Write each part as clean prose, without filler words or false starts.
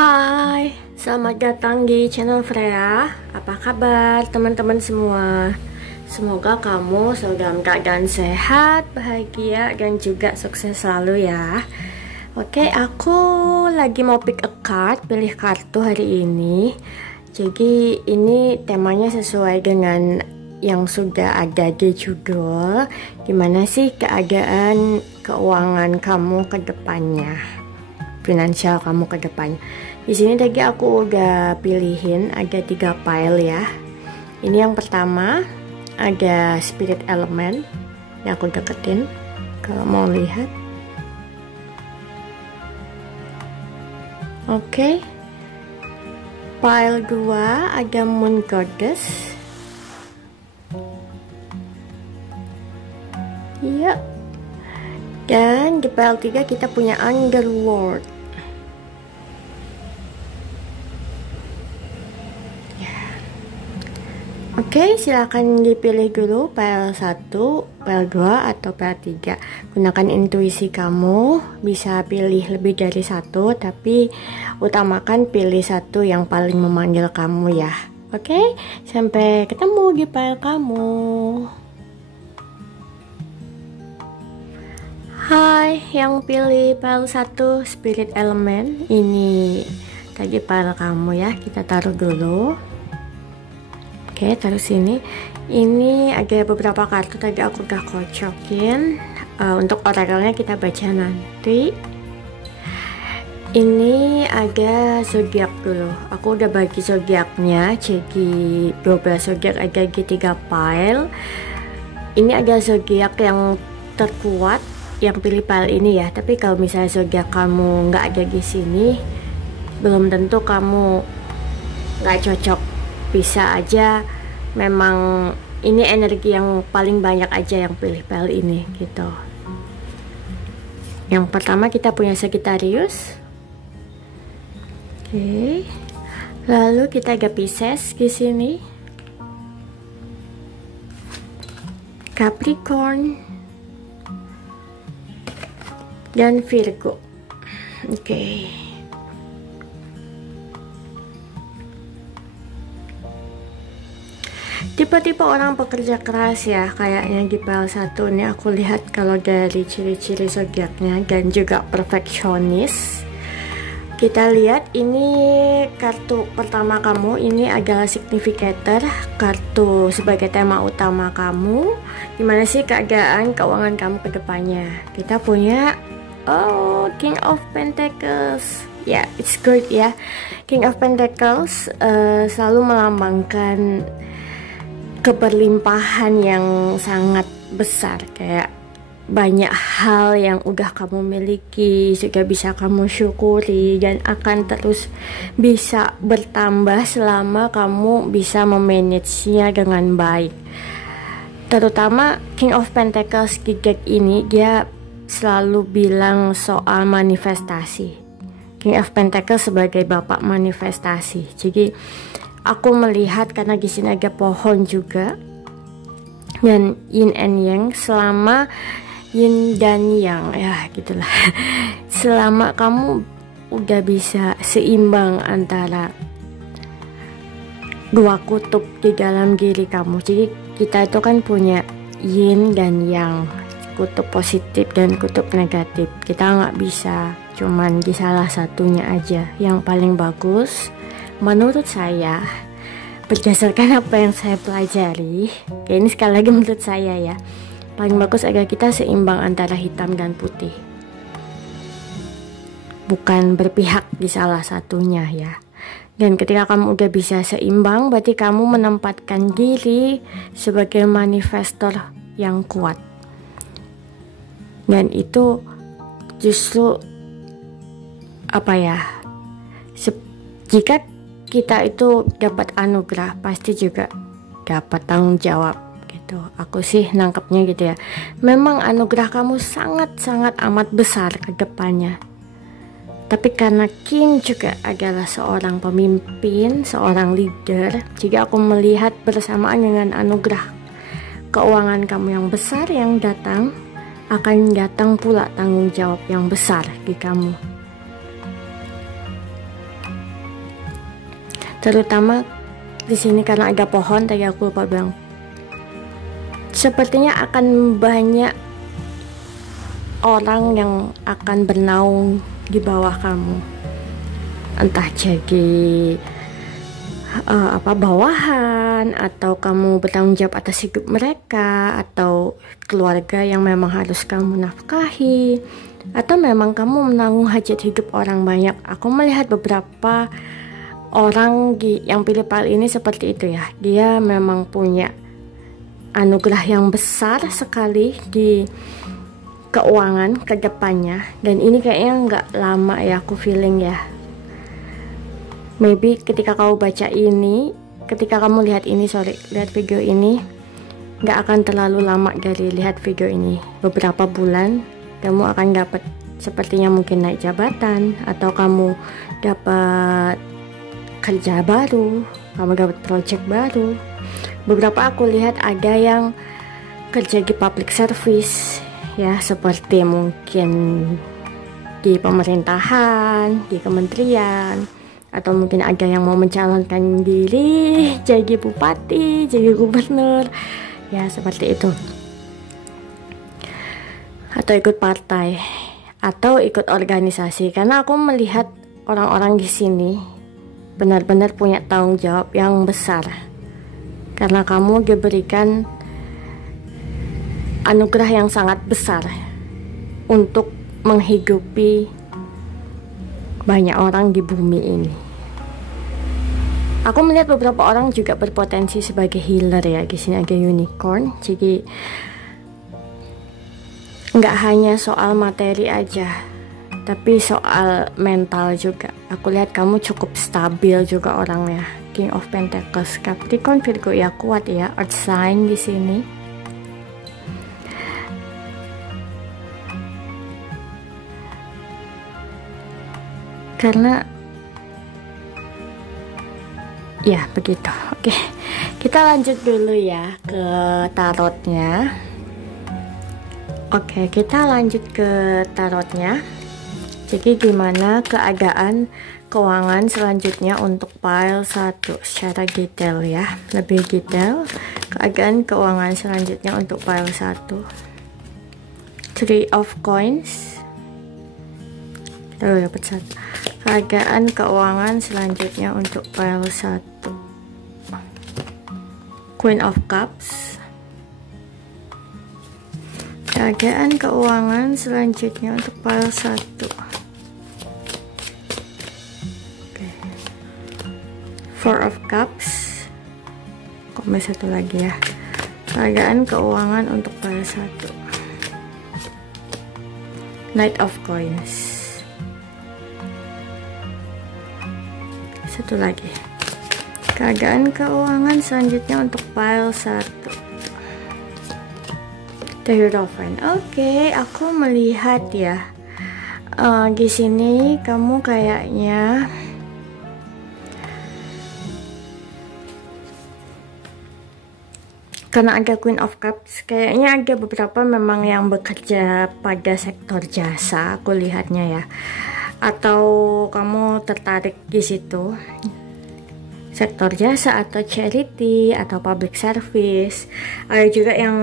Hai, selamat datang di channel Freya. Apa kabar teman-teman semua? Semoga kamu selalu dalam keadaan sehat, bahagia, dan juga sukses selalu ya. Oke, aku lagi mau pick a card, pilih kartu hari ini. Jadi ini temanya sesuai dengan yang sudah ada di judul. Gimana sih keadaan keuangan kamu ke depannya? Finansial kamu ke depan. Di sini tadi aku udah pilihin ada 3 pile ya. Ini yang pertama ada spirit element yang aku deketin kalau mau lihat. Oke. Pile 2 ada moon goddess. Iya. Dan di pile 3 kita punya underworld. Oke, silakan dipilih dulu pile 1, pile 2, atau pile 3. Gunakan intuisi kamu, bisa pilih lebih dari satu, tapi utamakan pilih satu yang paling memanggil kamu ya. Oke, sampai ketemu di pile kamu. Hai, yang pilih pile 1 spirit element, ini tadi pile kamu ya, kita taruh dulu. Oke, taruh sini. Ini ada beberapa kartu tadi aku udah kocokin. Untuk orakelnya kita baca nanti. Ini ada zodiak dulu. Aku udah bagi zodiaknya jadi 12 zodiak, ada di 3 pile. Ini ada zodiak yang terkuat yang pilih pile ini ya. Tapi kalau misalnya zodiak kamu nggak ada di sini, belum tentu kamu nggak cocok. Bisa aja memang ini energi yang paling banyak aja yang pilih pile ini gitu. Yang pertama kita punya Sagittarius. Oke. Lalu kita ada Pisces di sini. Capricorn dan Virgo. Oke. Tipe-tipe orang pekerja keras ya, kayaknya di pile 1 nih aku lihat kalau dari ciri-ciri zodiaknya, dan juga perfeksionis. Kita lihat ini kartu pertama kamu, ini adalah significator, kartu sebagai tema utama kamu. Gimana sih keadaan keuangan kamu ke depannya? Kita punya King of Pentacles. Ya, it's good ya. King of Pentacles selalu melambangkan keberlimpahan yang sangat besar, kayak banyak hal yang udah kamu miliki, juga bisa kamu syukuri dan akan terus bisa bertambah selama kamu bisa memanagenya dengan baik. Terutama King of Pentacles gigant ini, dia selalu bilang soal manifestasi. King of Pentacles sebagai bapak manifestasi. Jadi aku melihat karena di sini ada pohon juga dan yin and yang, selama yin dan yang ya gitulah. Selama kamu udah bisa seimbang antara dua kutub di dalam diri kamu. Jadi kita itu kan punya yin dan yang, kutub positif dan kutub negatif. Kita nggak bisa cuman di salah satunya aja. Yang paling bagus menurut saya, berdasarkan apa yang saya pelajari, kayak ini sekali lagi menurut saya ya, paling bagus agar kita seimbang antara hitam dan putih, bukan berpihak di salah satunya ya. Dan ketika kamu udah bisa seimbang, berarti kamu menempatkan diri sebagai manifestor yang kuat. Dan itu justru apa ya, jika kita itu dapat anugerah, pasti juga dapat tanggung jawab gitu. Aku sih nangkepnya gitu ya. Memang anugerah kamu sangat-sangat amat besar ke depannya. Tapi karena King juga adalah seorang pemimpin, seorang leader, jika aku melihat bersamaan dengan anugerah keuangan kamu yang besar yang datang, akan datang pula tanggung jawab yang besar di kamu. Terutama di sini karena ada pohon, tadi aku lupa bilang. Sepertinya akan banyak orang yang akan bernaung di bawah kamu. Entah jadi bawahan, atau kamu bertanggung jawab atas hidup mereka, atau keluarga yang memang harus kamu nafkahi, atau memang kamu menanggung hajat hidup orang banyak. Aku melihat beberapa orang yang pilih file ini seperti itu ya. Dia memang punya anugerah yang besar sekali di keuangan ke depannya, dan ini kayaknya nggak lama ya, aku feeling ya. Maybe ketika kamu baca ini, ketika kamu lihat video ini, nggak akan terlalu lama dari lihat video ini. Beberapa bulan kamu akan dapat, sepertinya mungkin naik jabatan, atau kamu dapat kerja baru, kamu dapat project baru. Beberapa aku lihat ada yang kerja di public service ya, seperti mungkin di pemerintahan, di kementerian, atau mungkin ada yang mau mencalonkan diri jadi bupati, jadi gubernur ya, seperti itu. Atau ikut partai, atau ikut organisasi. Karena aku melihat orang-orang di sini benar-benar punya tanggung jawab yang besar, karena kamu diberikan anugerah yang sangat besar untuk menghidupi banyak orang di bumi ini. Aku melihat beberapa orang juga berpotensi sebagai healer ya. Di sini ada unicorn, jadi nggak hanya soal materi aja, tapi soal mental juga. Aku lihat kamu cukup stabil juga orangnya. King of Pentacles, Capricorn, Virgo ya, kuat ya. Earth sign di sini. Karena ya begitu. Oke, kita lanjut dulu ya ke tarotnya. Oke, kita lanjut ke tarotnya. Jadi gimana keadaan keuangan selanjutnya untuk pile 1 secara detail ya, lebih detail keadaan keuangan selanjutnya untuk pile 1. Three of Coins. Kita dapat 1. Keadaan keuangan selanjutnya untuk pile 1. Queen of Cups. Keadaan keuangan selanjutnya untuk pile 1. Okay. Four of Cups. Kok satu lagi ya. Keadaan keuangan untuk pile 1. Knight of Coins. Satu lagi. Keadaan keuangan selanjutnya untuk pile 1. The Hierophant. Oke, aku melihat ya. Di sini kamu kayaknya karena ada Queen of Cups, kayaknya ada beberapa memang yang bekerja pada sektor jasa, aku lihatnya ya. Atau kamu tertarik di situ, sektor jasa atau charity atau public service. Ada juga yang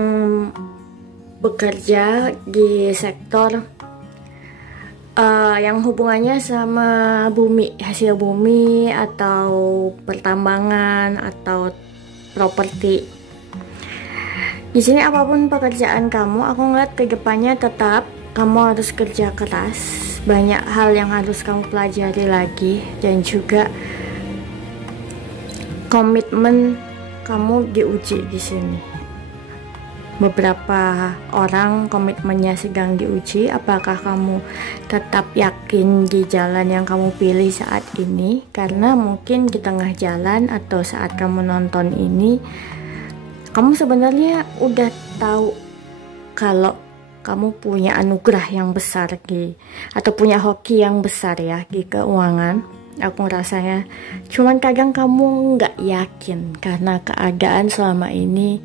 bekerja di sektor yang hubungannya sama bumi, hasil bumi, atau pertambangan atau properti. Di sini apapun pekerjaan kamu, aku ngeliat ke depannya tetap kamu harus kerja keras. Banyak hal yang harus kamu pelajari lagi, dan juga komitmen kamu diuji di sini. Beberapa orang komitmennya sedang diuji. Apakah kamu tetap yakin di jalan yang kamu pilih saat ini? Karena mungkin di tengah jalan atau saat kamu nonton ini, kamu sebenarnya udah tahu kalau kamu punya anugerah yang besar atau punya hoki yang besar ya di keuangan. Aku ngerasanya, cuman kadang kamu nggak yakin karena keadaan selama ini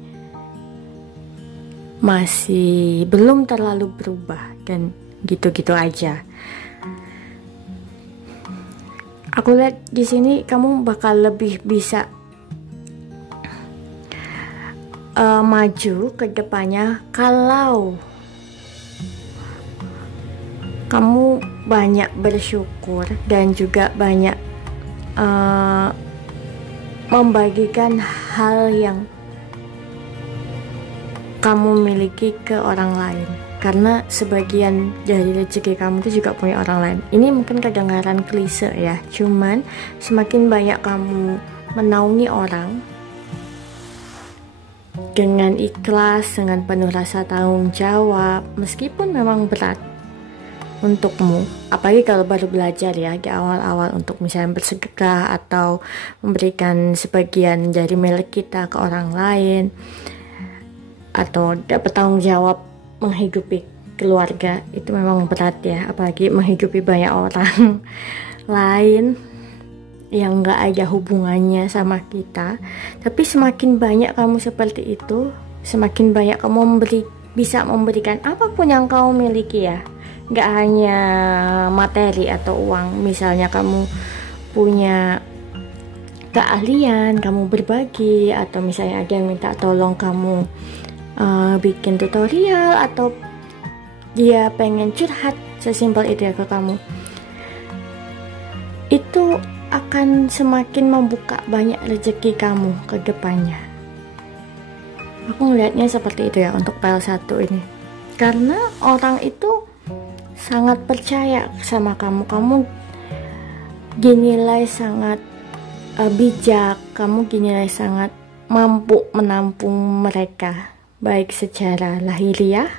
masih belum terlalu berubah dan gitu-gitu aja. Aku lihat di sini kamu bakal lebih bisa maju ke depannya kalau kamu banyak bersyukur dan juga banyak membagikan hal yang kamu miliki ke orang lain, karena sebagian dari rezeki kamu itu juga punya orang lain. Ini mungkin kedengaran klise ya, cuman semakin banyak kamu menaungi orang dengan ikhlas, dengan penuh rasa tanggung jawab, meskipun memang berat untukmu, apalagi kalau baru belajar ya di awal-awal, untuk misalnya bersedekah atau memberikan sebagian dari milik kita ke orang lain, atau dapat tanggung jawab menghidupi keluarga, itu memang berat ya, apalagi menghidupi banyak orang lain yang gak ada hubungannya sama kita. Tapi semakin banyak kamu seperti itu, semakin banyak kamu bisa memberikan apapun yang kamu miliki ya, gak hanya materi atau uang. Misalnya kamu punya keahlian, kamu berbagi, atau misalnya ada yang minta tolong kamu bikin tutorial, atau dia pengen curhat, sesimpel itu ya ke kamu, itu akan semakin membuka banyak rezeki kamu ke depannya. Aku ngelihatnya seperti itu ya untuk PL1 ini, karena orang itu sangat percaya sama kamu. Kamu dinilai sangat bijak, kamu dinilai sangat mampu menampung mereka, baik secara lahiriah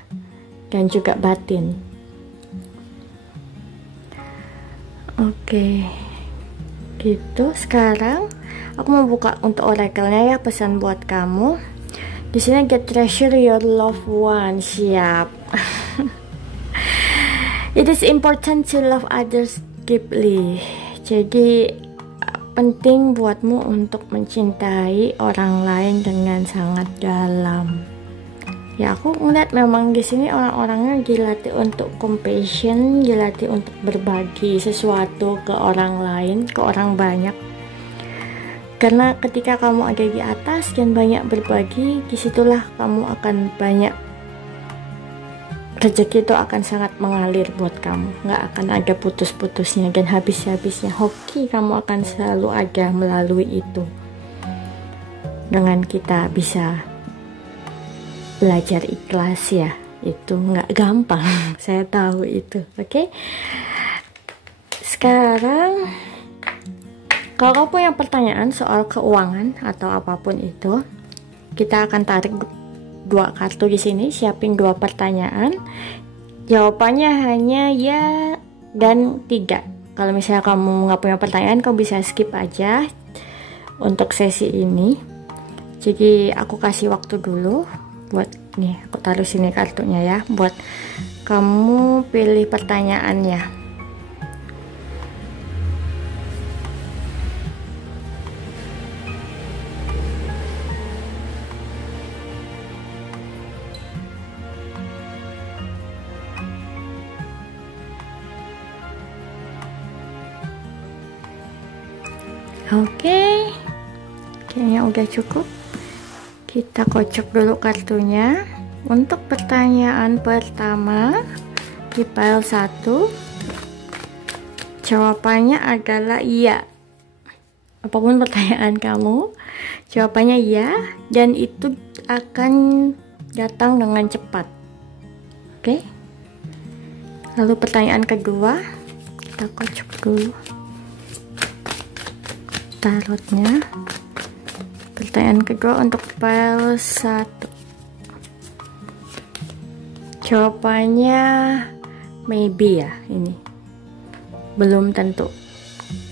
dan juga batin. Oke, gitu. Sekarang aku mau buka untuk oracle-nya ya, pesan buat kamu. Di sini get treasure your loved one. Siap. It is important to love others deeply. Jadi penting buatmu untuk mencintai orang lain dengan sangat dalam. Ya, aku ngeliat memang di sini orang-orangnya dilatih untuk compassion, dilatih untuk berbagi sesuatu ke orang lain, ke orang banyak. Karena ketika kamu ada di atas dan banyak berbagi, disitulah kamu akan banyak, rezeki itu akan sangat mengalir buat kamu, nggak akan ada putus-putusnya dan habis-habisnya. Hoki kamu akan selalu ada melalui itu, dengan kita bisa belajar ikhlas ya. Itu nggak gampang, saya tahu itu. Oke. Sekarang kalau kamu punya pertanyaan soal keuangan atau apapun itu, kita akan tarik 2 kartu di sini, siapin 2 pertanyaan. Jawabannya hanya ya dan 3. Kalau misalnya kamu nggak punya pertanyaan, kamu bisa skip aja untuk sesi ini. Jadi aku kasih waktu dulu buat, nih aku taruh sini kartunya ya, buat kamu pilih pertanyaannya. Oke, kayaknya udah cukup. Kita kocok dulu kartunya. Untuk pertanyaan pertama di pile 1, jawabannya adalah iya. Apapun pertanyaan kamu, jawabannya iya, dan itu akan datang dengan cepat. Oke. Lalu pertanyaan kedua, kita kocok dulu tarotnya. Pertanyaan kedua untuk pile 1, jawabannya maybe ya. Ini belum tentu,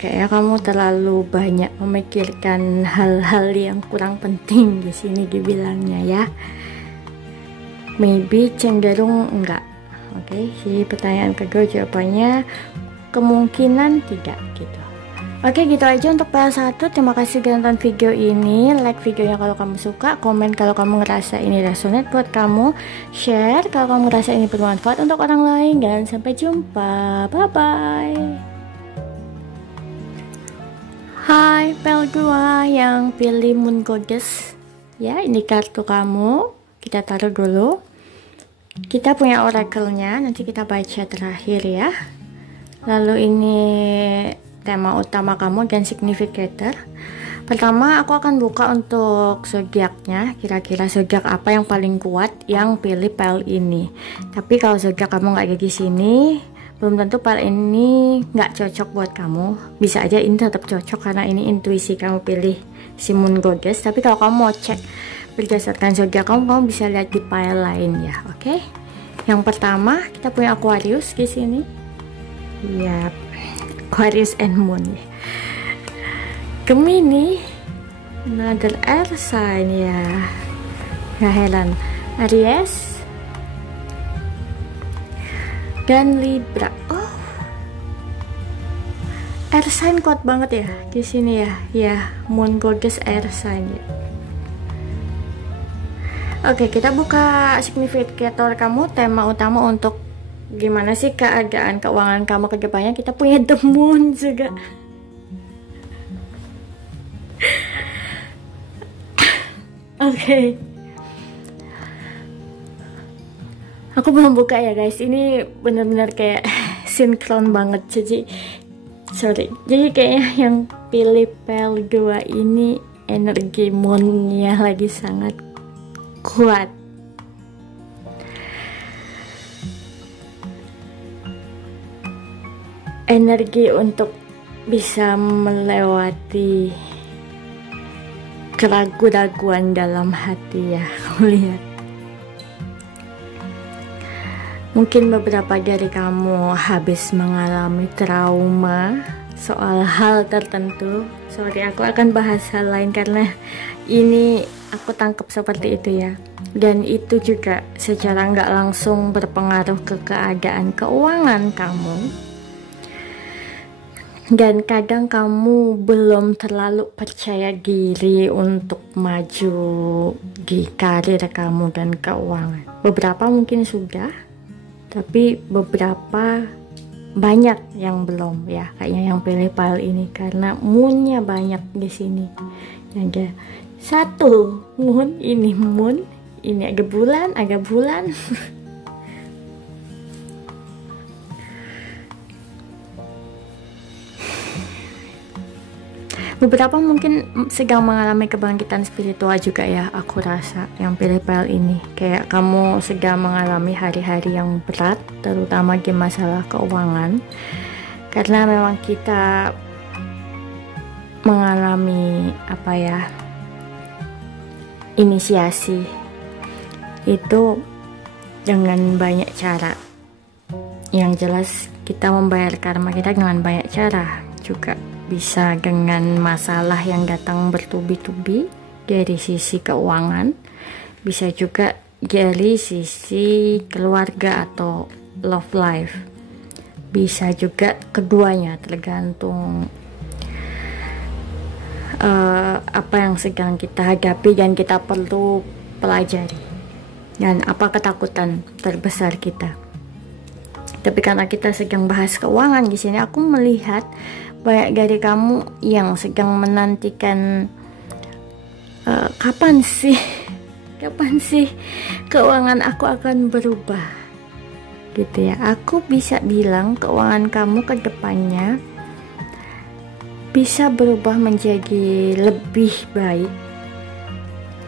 kayaknya kamu terlalu banyak memikirkan hal-hal yang kurang penting di sini dibilangnya ya. Maybe cenderung enggak. Oke, jadi pertanyaan kedua jawabannya kemungkinan tidak gitu. Oke, gitu aja untuk pile 1. Terima kasih sudah nonton video ini. Like videonya kalau kamu suka, komen kalau kamu ngerasa ini resonate buat kamu, share kalau kamu ngerasa ini bermanfaat untuk orang lain, dan sampai jumpa. Bye bye. Pel 2 yang pilih Moon Goddess. Ya, ini kartu kamu. Kita taruh dulu. Kita punya oracle-nya, nanti kita baca terakhir ya. Lalu ini tema utama kamu dan significator. Pertama aku akan buka untuk zodiaknya, kira-kira zodiak apa yang paling kuat yang pilih pel ini. Tapi kalau zodiak kamu nggak ada di sini, belum tentu pel ini nggak cocok buat kamu. Bisa aja ini tetap cocok karena ini intuisi kamu pilih si Moon Goddess. Tapi kalau kamu mau cek berdasarkan zodiak kamu bisa lihat di pile lain ya, oke? Yang pertama kita punya Aquarius di sini. Ya, Aquarius and Moon ya. Gemini, another air sign ya. Gak heran. Aries dan Libra. Oh, air sign kuat banget ya di sini ya. Ya, Moon Goddess air sign ya. Oke, kita buka significator kamu, tema utama untuk gimana sih keadaan keuangan kamu ke depannya. Kita punya The Moon juga. Oke. Aku belum buka ya guys. Ini benar-benar kayak sinkron banget. Jadi kayaknya yang pilih pel 2 ini energi moonnya lagi sangat kuat. Energi untuk bisa melewati keraguan-raguan dalam hati ya, lihat. Mungkin beberapa dari kamu habis mengalami trauma soal hal tertentu. Sorry, aku akan bahas hal lain karena ini aku tangkap seperti itu ya. Dan itu juga secara nggak langsung berpengaruh ke keadaan keuangan kamu. Dan kadang kamu belum terlalu percaya diri untuk maju di karir kamu dan keuangan. Beberapa mungkin sudah, tapi beberapa banyak yang belum ya. Kayaknya yang pilih pile ini karena moonnya banyak di sini. Ada satu moon, ini agak bulan. Beberapa mungkin sedang mengalami kebangkitan spiritual juga ya, aku rasa yang pilih pel ini. Kayak kamu sedang mengalami hari-hari yang berat, terutama di masalah keuangan. Karena memang kita mengalami inisiasi itu dengan banyak cara. Yang jelas kita membayar karma kita dengan banyak cara juga. Bisa dengan masalah yang datang bertubi-tubi dari sisi keuangan, bisa juga dari sisi keluarga atau love life, bisa juga keduanya, tergantung apa yang sedang kita hadapi dan kita perlu pelajari, dan apa ketakutan terbesar kita. Tapi karena kita sedang bahas keuangan di sini, aku melihat banyak dari kamu yang sedang menantikan kapan sih keuangan aku akan berubah gitu ya. Aku bisa bilang keuangan kamu ke depannya bisa berubah menjadi lebih baik,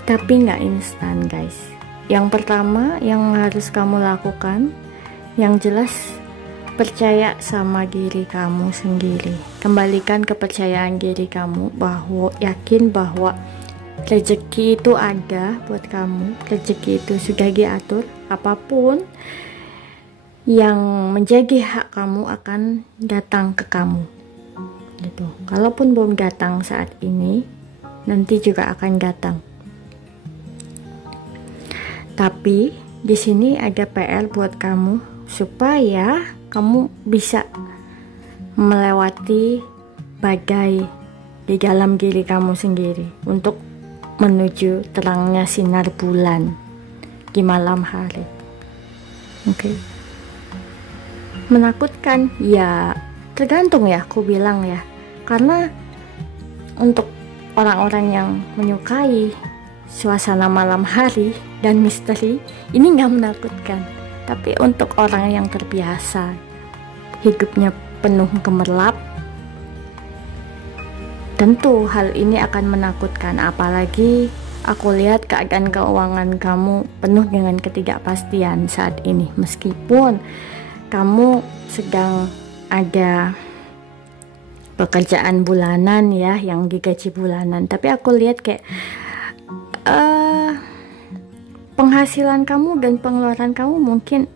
tapi nggak instan guys. Yang pertama yang harus kamu lakukan, yang jelas, percaya sama diri kamu sendiri. Kembalikan kepercayaan diri kamu, yakin bahwa rezeki itu ada buat kamu. Rezeki itu sudah diatur. Apapun yang menjadi hak kamu akan datang ke kamu. Gitu. Kalaupun belum datang saat ini, nanti juga akan datang. Tapi di sini ada PR buat kamu supaya kamu bisa melewati badai di dalam diri kamu sendiri untuk menuju terangnya sinar bulan di malam hari. Oke. Menakutkan ya, tergantung ya, aku bilang ya. Karena untuk orang-orang yang menyukai suasana malam hari dan misteri, ini nggak menakutkan. Tapi untuk orang yang terbiasa hidupnya penuh gemerlap, tentu hal ini akan menakutkan. Apalagi aku lihat keadaan keuangan kamu penuh dengan ketidakpastian saat ini. Meskipun kamu sedang ada pekerjaan bulanan ya, yang digaji bulanan, tapi aku lihat kayak penghasilan kamu dan pengeluaran kamu mungkin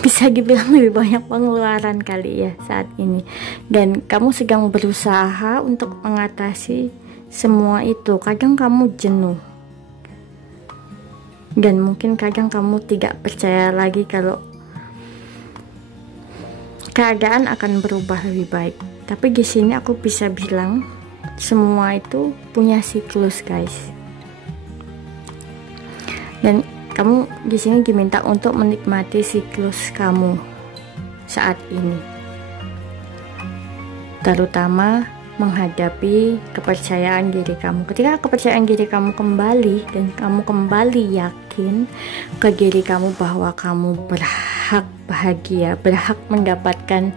bisa dibilang lebih banyak pengeluaran kali ya saat ini, dan kamu sedang berusaha untuk mengatasi semua itu. Kadang kamu jenuh, dan mungkin kadang kamu tidak percaya lagi kalau keadaan akan berubah lebih baik. Tapi di sini aku bisa bilang semua itu punya siklus, guys. Dan kamu di sini diminta untuk menikmati siklus kamu saat ini, terutama menghadapi kepercayaan diri kamu. Ketika kepercayaan diri kamu kembali dan kamu kembali yakin ke diri kamu bahwa kamu berhak bahagia, berhak mendapatkan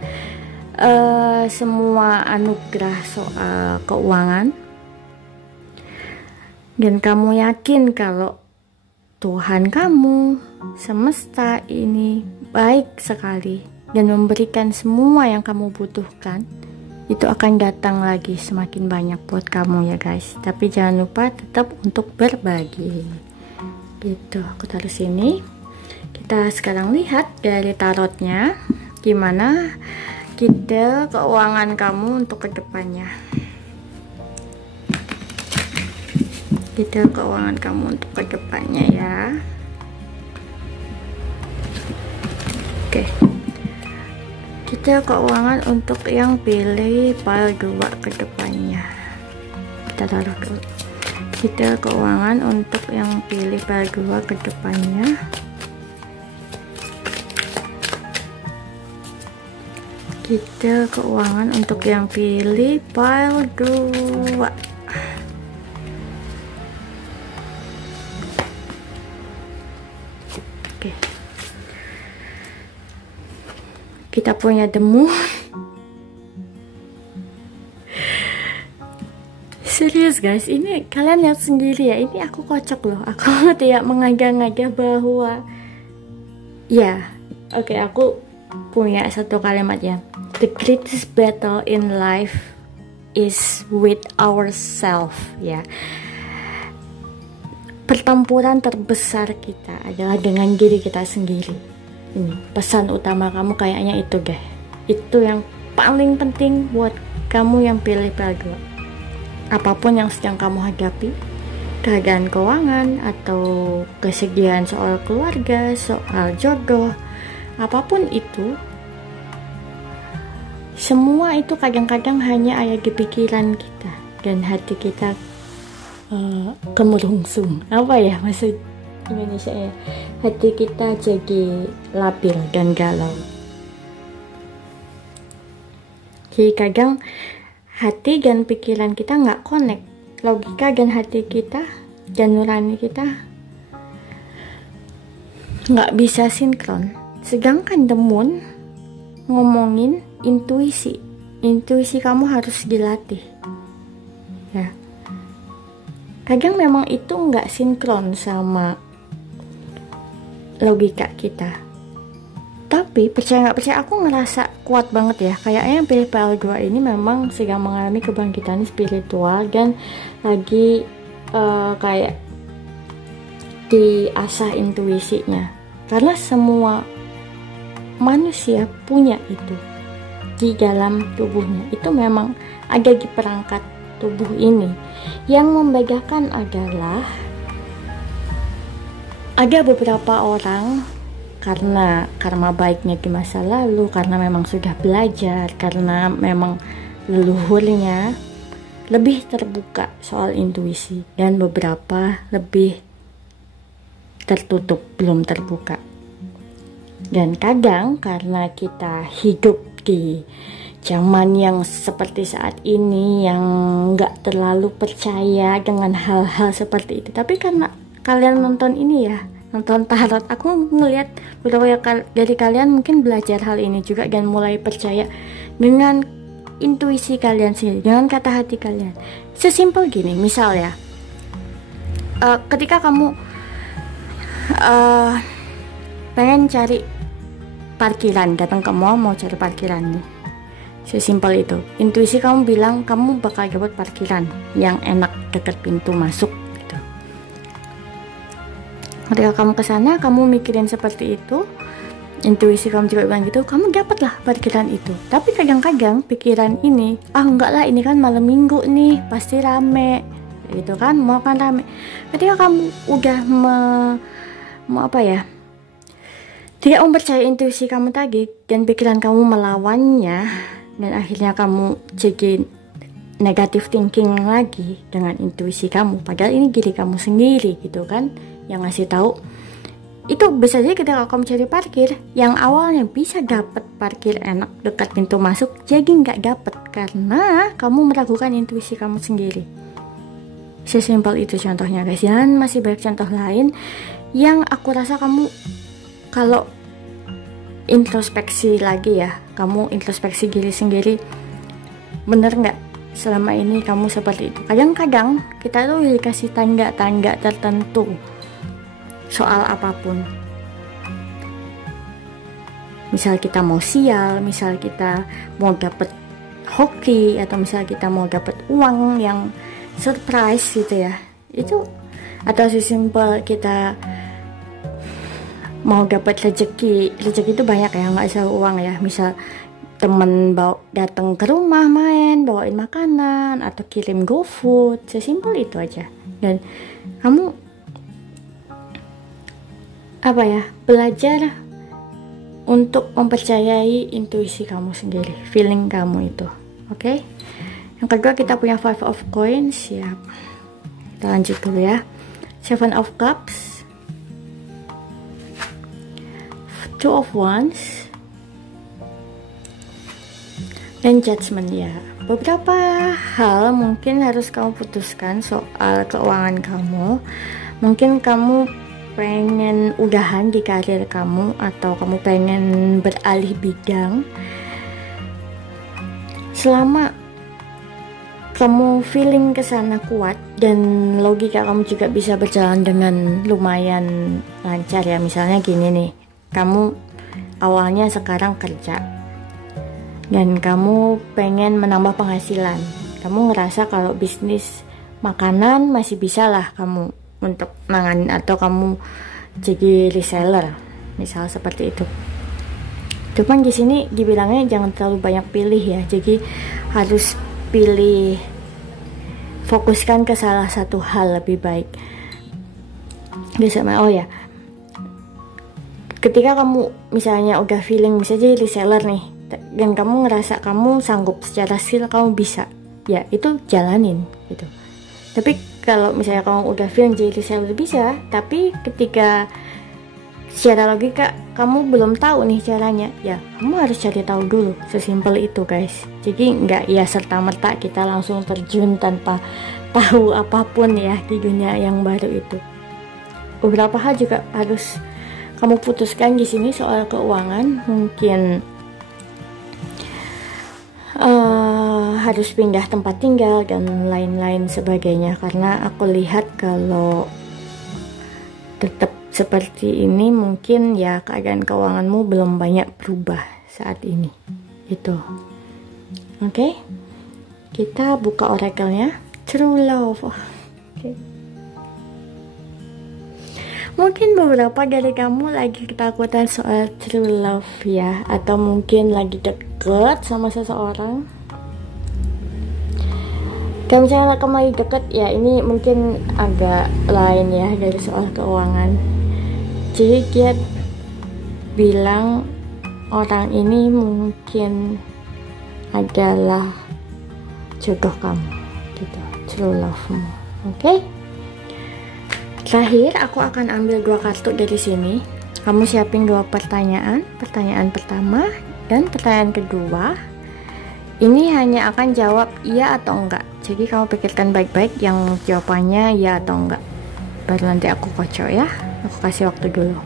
semua anugerah soal keuangan, dan kamu yakin kalau Tuhan kamu, semesta ini baik sekali dan memberikan semua yang kamu butuhkan, itu akan datang lagi semakin banyak buat kamu ya guys. Tapi jangan lupa tetap untuk berbagi. Gitu, aku taruh sini. Kita sekarang lihat dari tarotnya gimana detail keuangan kamu untuk kedepannya. Detail keuangan kamu untuk kedepannya ya. Oke, detail keuangan untuk yang pilih pile 2 kedepannya. Kita taruh dulu. Detail keuangan untuk yang pilih pile 2 kedepannya. Detail keuangan untuk yang pilih pile 2. Kita punya The Moon. Serius guys, ini kalian lihat sendiri ya, ini aku kocok loh. Aku tidak mengada-ngada bahwa ya, oke, aku punya satu kalimat ya. The greatest battle in life is with ourselves ya. Pertempuran terbesar kita adalah dengan diri kita sendiri. Ini pesan utama kamu kayaknya itu guys. Itu yang paling penting buat kamu yang pilih pile 2. Apapun yang sedang kamu hadapi, keadaan keuangan atau kesedihan soal keluarga, soal jodoh, apapun itu, semua itu kadang-kadang hanya ada di pikiran kita dan hati kita kemerungsung. Apa ya maksud Indonesia ya? Hati kita jadi labil dan galau. Jadi kadang hati dan pikiran kita nggak connect. Logika dan hati kita dan nurani kita nggak bisa sinkron. Sedangkan The Moon ngomongin intuisi. Intuisi kamu harus dilatih ya. Kadang memang itu nggak sinkron sama logika kita, tapi percaya nggak percaya aku ngerasa kuat banget ya. Kayaknya yang pilih pile 2 ini memang sedang mengalami kebangkitan spiritual dan lagi kayak diasah intuisinya, karena semua manusia punya itu di dalam tubuhnya. Itu memang ada di perangkat tubuh ini. Yang membedakan adalah ada beberapa orang karena karma baiknya di masa lalu, karena memang sudah belajar, karena memang leluhurnya lebih terbuka soal intuisi, dan beberapa lebih tertutup, belum terbuka. Dan kadang karena kita hidup di zaman yang seperti saat ini yang nggak terlalu percaya dengan hal-hal seperti itu. Tapi karena kalian nonton ini ya, nonton tarot, aku ngelihat beberapa dari kalian mungkin belajar hal ini juga dan mulai percaya dengan intuisi kalian sendiri, dengan kata hati kalian. Sesimpel gini, misal ya, ketika kamu pengen cari parkiran, datang ke mall mau cari parkiran nih, sesimpel itu, intuisi kamu bilang kamu bakal dapat parkiran yang enak dekat pintu masuk gitu. Ketika kamu kesana, kamu mikirin seperti itu, intuisi kamu juga bilang gitu, kamu dapatlah parkiran itu. Tapi kadang-kadang pikiran ini, enggak lah, ini kan malam minggu nih, pasti rame gitu kan, mau kan rame. Ketika kamu udah tidak mempercayai intuisi kamu tadi dan pikiran kamu melawannya, dan akhirnya kamu jadi negative thinking lagi dengan intuisi kamu, padahal ini diri kamu sendiri gitu kan yang ngasih tahu. Itu bisa jadi ketika kamu cari parkir yang awalnya bisa dapat parkir enak dekat pintu masuk, jadi nggak dapat karena kamu meragukan intuisi kamu sendiri. Sesimpel itu contohnya guys, dan masih banyak contoh lain yang aku rasa kamu kalau introspeksi lagi ya, kamu introspeksi diri sendiri, bener nggak selama ini kamu seperti itu. Kadang-kadang kita tuh dikasih tanda-tanda tertentu soal apapun, misal kita mau sial, misal kita mau dapet hoki, atau misal kita mau dapet uang yang surprise gitu ya, itu, atau sesimpel kita mau dapat rezeki itu banyak ya, nggak selalu uang ya, misal temen datang ke rumah main bawain makanan atau kirim GoFood, sesimpel itu aja. Dan kamu belajar untuk mempercayai intuisi kamu sendiri, feeling kamu itu, oke? Yang kedua kita punya 5 of coins, siap, kita lanjut dulu ya. 7 of cups, 2 of wands, dan judgment ya. Beberapa hal mungkin harus kamu putuskan soal keuangan kamu. Mungkin kamu pengen udahan di karir kamu, atau kamu pengen beralih bidang. Selama kamu feeling kesana kuat dan logika kamu juga bisa berjalan dengan lumayan lancar ya. Misalnya gini nih, kamu awalnya sekarang kerja dan kamu pengen menambah penghasilan, kamu ngerasa kalau bisnis makanan masih bisa lah kamu untuk nanganin, atau kamu jadi reseller misal seperti itu. Cuman di sini dibilangnya jangan terlalu banyak pilih ya, jadi harus pilih, fokuskan ke salah satu hal lebih baik. Biasanya ketika kamu misalnya udah feeling bisa jadi reseller nih, dan kamu ngerasa kamu sanggup secara skill, kamu bisa, ya itu jalanin gitu. Tapi kalau misalnya kamu udah feeling jadi reseller bisa, tapi ketika secara logika kamu belum tahu nih caranya, ya kamu harus cari tahu dulu. Sesimpel itu guys. Jadi nggak ya serta-merta kita langsung terjun tanpa tahu apapun ya di dunia yang baru itu. Beberapa hal juga harus kamu putuskan di sini soal keuangan. Mungkin harus pindah tempat tinggal dan lain-lain sebagainya, karena aku lihat kalau tetap seperti ini mungkin ya keadaan keuanganmu belum banyak berubah saat ini gitu. Oke, kita buka orakelnya. True love. Okay. Mungkin beberapa dari kamu lagi ketakutan soal true love ya, atau mungkin lagi deket sama seseorang. Kalau misalnya kamu lagi deket ya, ini mungkin agak lain ya dari soal keuangan. Jadi dia bilang orang ini mungkin adalah jodoh kamu gitu, true love-mu. Oke? Terakhir aku akan ambil 2 kartu dari sini. Kamu siapin 2 pertanyaan. Pertanyaan pertama dan pertanyaan kedua. Ini hanya akan jawab iya atau enggak. Jadi kamu pikirkan baik-baik yang jawabannya iya atau enggak. Baru nanti aku kocok ya. Aku kasih waktu dulu.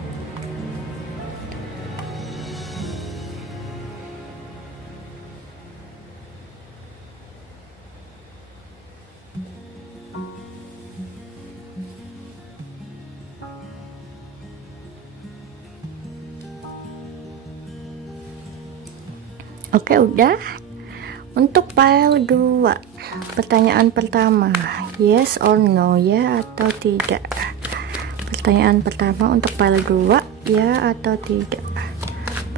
Oke, udah. Untuk file 2, pertanyaan pertama, yes or no, ya atau tidak. Pertanyaan pertama untuk file 2, ya atau tidak.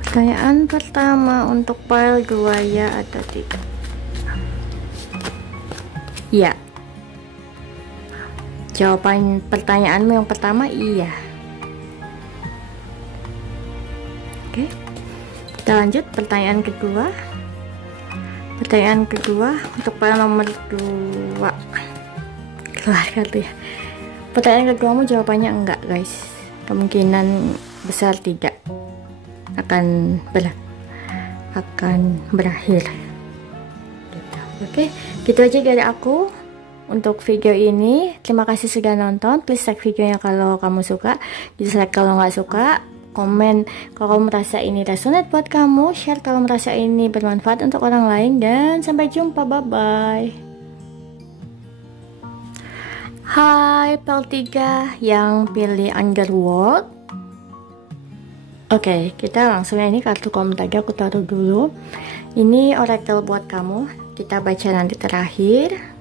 Pertanyaan pertama untuk file 2, ya atau tidak. Ya. Jawaban pertanyaanmu yang pertama iya. Oke. Kita lanjut pertanyaan kedua. Pertanyaan kedua untuk file nomor 2. Keluar kartu ya. Pertanyaan keduamu jawabannya enggak, guys. Kemungkinan besar tidak akan berakhir. Gitu. Oke, gitu aja dari aku untuk video ini. Terima kasih sudah nonton. Please like videonya kalau kamu suka, dislike kalau nggak suka. Komen kalau kamu merasa ini resonate buat kamu, share kalau merasa ini bermanfaat untuk orang lain, dan sampai jumpa, bye bye. Hai PL3 yang pilih Underworld. Oke, kita langsung ya, ini kartu komen tadi aku taruh dulu. Ini oracle buat kamu, kita baca nanti terakhir.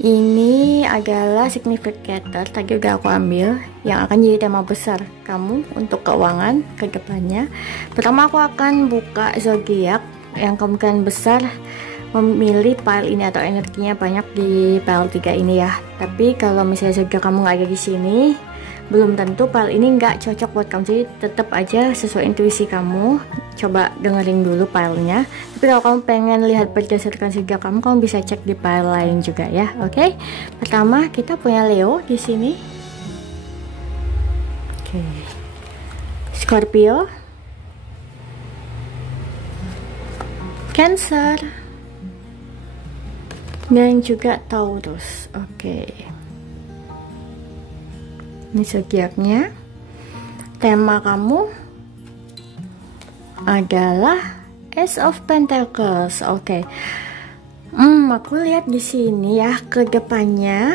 Ini adalah significator, tadi udah aku ambil, yang akan jadi tema besar kamu untuk keuangan ke depannya. Pertama aku akan buka zodiak yang kemungkinan besar memilih file ini atau energinya banyak di file 3 ini ya. Tapi kalau misalnya zodiak kamu nggak ada di sini, belum tentu file ini nggak cocok buat kamu. Jadi tetap aja sesuai intuisi kamu, coba dengerin dulu filenya. Tapi kalau kamu pengen lihat berdasarkan zodiak kamu, kamu bisa cek di file lain juga ya. Oke. Pertama kita punya Leo di sini. Oke. Scorpio, Cancer, dan juga Taurus. Oke. Ini zodiaknya. Tema kamu adalah Ace of Pentacles. Oke. Aku lihat di sini ya, ke depannya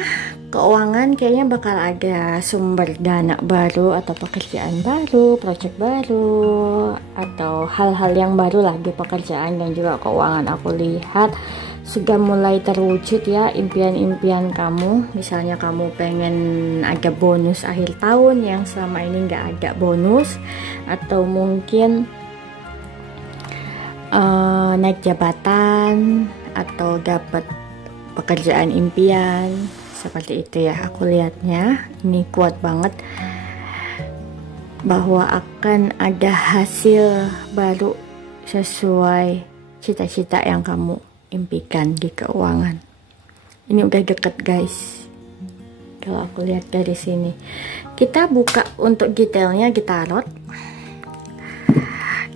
keuangan kayaknya bakal ada sumber dana baru atau pekerjaan baru, proyek baru, atau hal-hal yang baru lah di pekerjaan dan juga keuangan. Aku lihat sudah mulai terwujud ya impian-impian kamu. Misalnya kamu pengen ada bonus akhir tahun yang selama ini nggak ada bonus, atau mungkin naik jabatan atau dapat pekerjaan impian seperti itu ya. Aku lihatnya ini kuat banget bahwa akan ada hasil baru sesuai cita-cita yang kamu impikan di keuangan. Ini udah deket guys, kalau aku lihat dari sini. Kita buka untuk detailnya di tarot.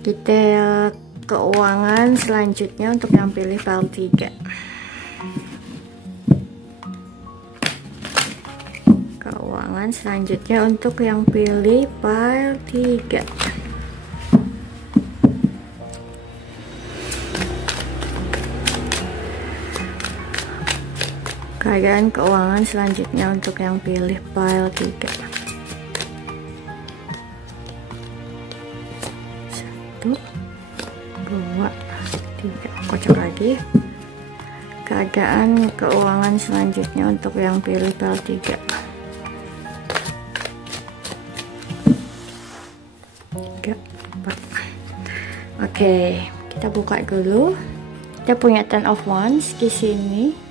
Detail keuangan selanjutnya untuk yang pilih file 3. Keuangan selanjutnya untuk yang pilih file 3. Keadaan keuangan selanjutnya untuk yang pilih file 3. 1, 2, 3. Kocok lagi. Keadaan keuangan selanjutnya untuk yang pilih file 3. 3, 4. Oke, kita buka dulu. Kita punya Ten of Wands di sini.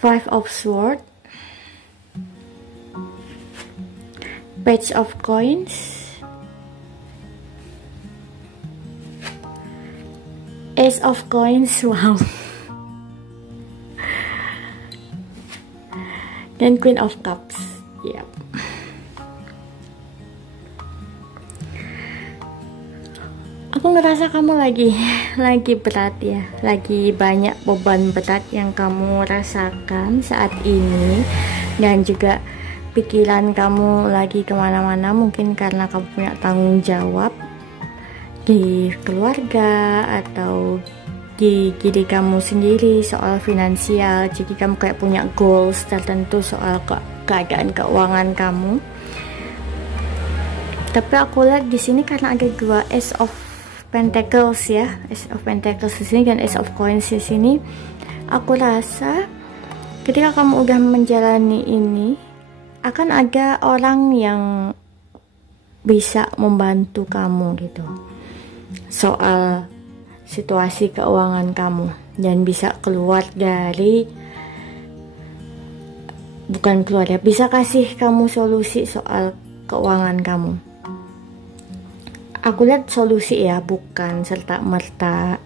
5 of Swords, Page of Coins, Ace of Coins, wow, dan Queen of Cups. Yep. Aku ngerasa kamu lagi berat ya, lagi banyak beban berat yang kamu rasakan saat ini, dan juga pikiran kamu lagi kemana-mana, mungkin karena kamu punya tanggung jawab di keluarga atau di diri kamu sendiri soal finansial. Jadi kamu kayak punya goals tertentu soal keadaan keuangan kamu. Tapi aku lihat di sini karena ada dua Ace of Pentacles ya, Ace of Pentacles di sini dan Ace of Coins di sini. Aku rasa ketika kamu udah menjalani ini, akan ada orang yang bisa membantu kamu gitu soal situasi keuangan kamu, dan bisa keluar dari, bukan keluar ya, bisa kasih kamu solusi soal keuangan kamu. Aku lihat solusi ya, bukan serta-merta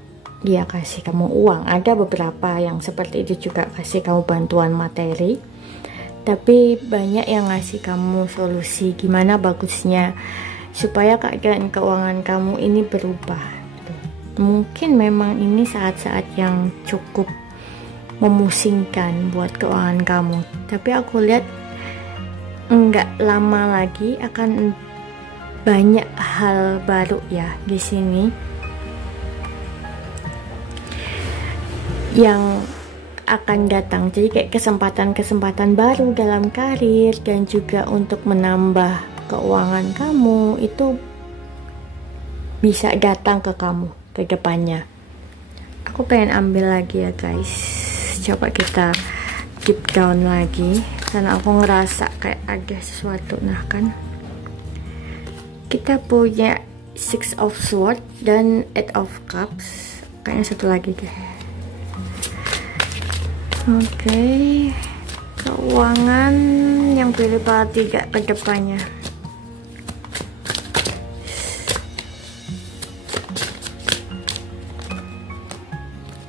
dia kasih kamu uang. Ada beberapa yang seperti itu juga, kasih kamu bantuan materi, tapi banyak yang ngasih kamu solusi gimana bagusnya supaya keadaan keuangan kamu ini berubah gitu. Mungkin memang ini saat-saat yang cukup memusingkan buat keuangan kamu, tapi aku lihat nggak lama lagi akan banyak hal baru ya di sini yang akan datang. Jadi kayak kesempatan-kesempatan baru dalam karir, dan juga untuk menambah keuangan kamu itu bisa datang ke kamu ke depannya. Aku pengen ambil lagi ya guys, coba kita deep down lagi karena aku ngerasa kayak ada sesuatu. Nah kan kita punya Six of Swords dan Eight of Cups, kayaknya satu lagi deh. Oke, keuangan yang pilih para tiga ke depannya.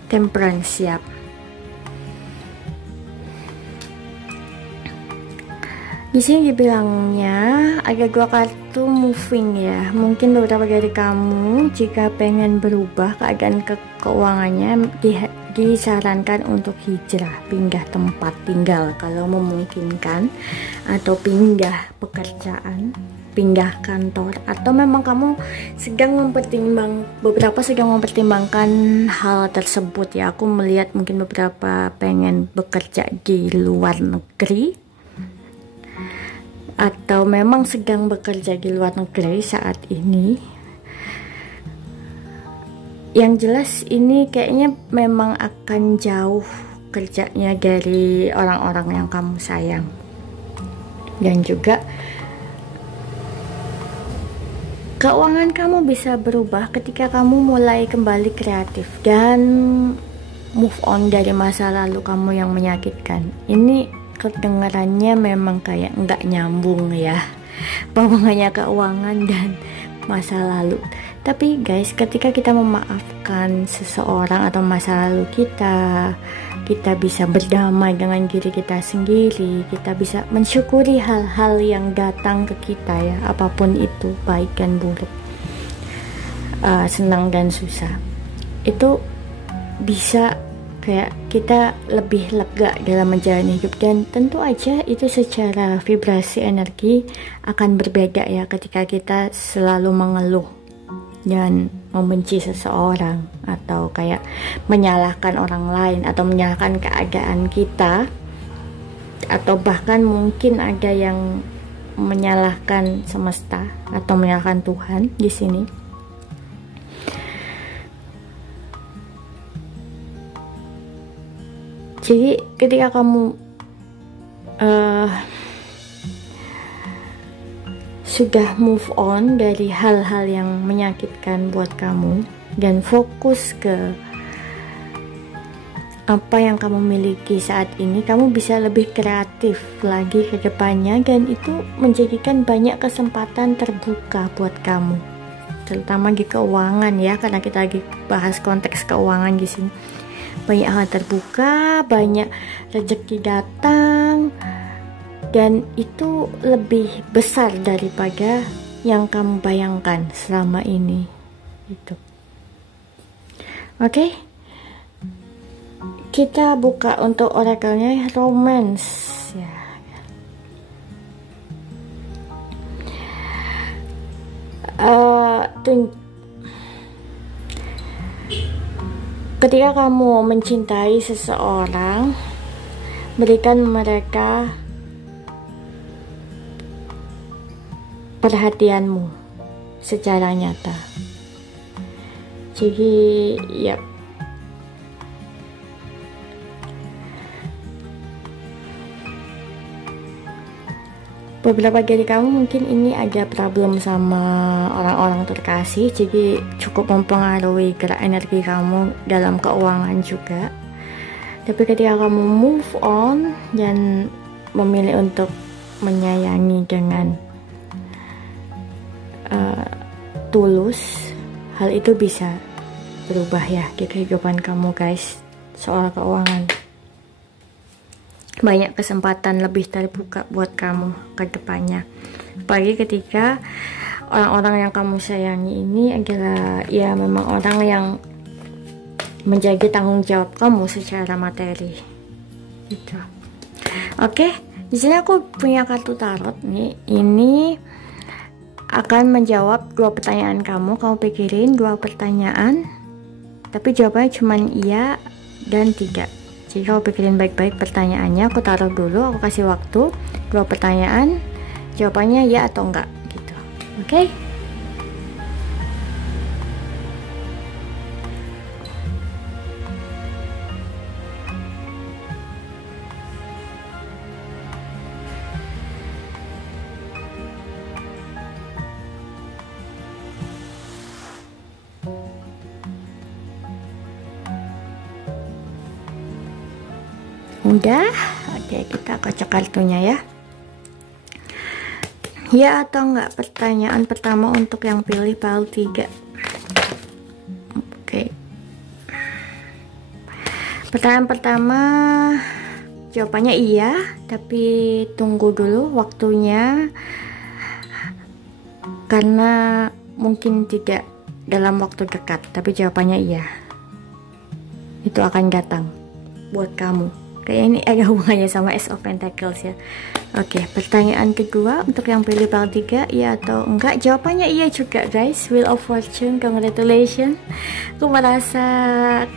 Temperance, siap. Di sini dibilangnya ada dua kartu moving ya. Mungkin beberapa dari kamu jika pengen berubah keadaan keuangannya, disarankan untuk hijrah, pindah tempat tinggal kalau memungkinkan, atau pindah pekerjaan, pindah kantor, atau memang kamu beberapa sedang mempertimbangkan hal tersebut ya. Aku melihat mungkin beberapa pengen bekerja di luar negeri, atau memang sedang bekerja di luar negeri saat ini. Yang jelas ini kayaknya memang akan jauh kerjanya dari orang-orang yang kamu sayang, dan juga keuangan kamu bisa berubah ketika kamu mulai kembali kreatif dan move on dari masa lalu kamu yang menyakitkan. Ini kedengarannya memang kayak nggak nyambung ya, hubungannya keuangan dan masa lalu. Tapi guys, ketika kita memaafkan seseorang atau masa lalu kita bisa berdamai dengan diri kita sendiri, kita bisa mensyukuri hal-hal yang datang ke kita ya, apapun itu, baik dan buruk, senang dan susah, itu bisa kayak kita lebih lega dalam menjalani hidup. Dan tentu aja itu secara vibrasi energi akan berbeda ya ketika kita selalu mengeluh dan membenci seseorang, atau kayak menyalahkan orang lain, atau menyalahkan keadaan kita, atau bahkan mungkin ada yang menyalahkan semesta atau menyalahkan Tuhan di sini. Jadi ketika kamu sudah move on dari hal-hal yang menyakitkan buat kamu dan fokus ke apa yang kamu miliki saat ini, kamu bisa lebih kreatif lagi ke depannya, dan itu menjadikan banyak kesempatan terbuka buat kamu, terutama di keuangan ya, karena kita lagi bahas konteks keuangan di sini. Banyak hal terbuka, banyak rezeki datang, dan itu lebih besar daripada yang kamu bayangkan selama ini. gitu. Oke, kita buka untuk orakelnya romance ya. Ketika kamu mencintai seseorang, berikan mereka perhatianmu secara nyata. Jadi ya, beberapa dari kamu mungkin ini ada problem sama orang-orang terkasih, jadi cukup mempengaruhi gerak energi kamu dalam keuangan juga. Tapi ketika kamu move on dan memilih untuk menyayangi dengan tulus, hal itu bisa berubah ya di kehidupan kamu guys. Soal keuangan, banyak kesempatan lebih terbuka buat kamu ke depannya, apalagi ketika orang-orang yang kamu sayangi ini adalah ya memang orang yang menjaga tanggung jawab kamu secara materi gitu. Oke, di sini aku punya kartu tarot nih. Ini akan menjawab 2 pertanyaan kamu. Kamu pikirin 2 pertanyaan, tapi jawabannya cuma iya dan tidak. Jadi kamu pikirin baik-baik pertanyaannya. Aku taruh dulu, aku kasih waktu 2 pertanyaan, jawabannya ya atau enggak gitu. Oke? Udah, oke, kita kocok kartunya ya. Ya atau enggak, pertanyaan pertama untuk yang pilih pile 3. Oke. Pertanyaan pertama jawabannya iya, tapi tunggu dulu waktunya, karena mungkin tidak dalam waktu dekat, tapi jawabannya iya. Itu akan datang buat kamu. Kayak ini ada hubungannya sama Ace of Pentacles ya. Oke, pertanyaan kedua untuk yang pilih pile 3, iya atau enggak, jawabannya iya juga guys. Wheel of Fortune, congratulations. Aku merasa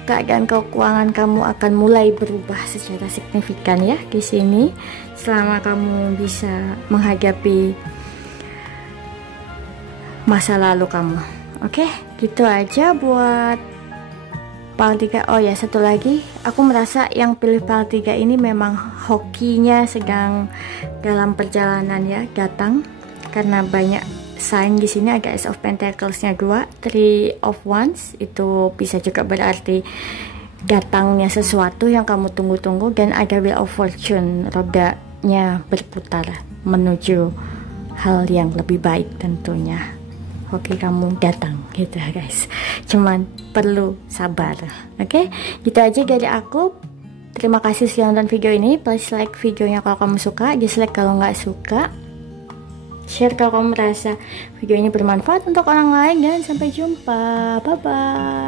keadaan keuangan kamu akan mulai berubah secara signifikan ya di sini, selama kamu bisa menghadapi masa lalu kamu. Oke, gitu aja buat pile 3. Oh ya, satu lagi, aku merasa yang pilih pile 3 ini memang hokinya sedang dalam perjalanan ya, datang, karena banyak sign di sini. Ada Ace of Pentacles-nya 2, 3 of Wands, itu bisa juga berarti datangnya sesuatu yang kamu tunggu-tunggu, dan ada Wheel of Fortune, rodanya berputar menuju hal yang lebih baik tentunya. Oke, kamu datang gitu guys, cuman perlu sabar. Oke, gitu aja dari aku. Terima kasih sudah nonton video ini. Please like videonya kalau kamu suka, dislike kalau nggak suka, share kalau kamu merasa video ini bermanfaat untuk orang lain, dan sampai jumpa. Bye bye.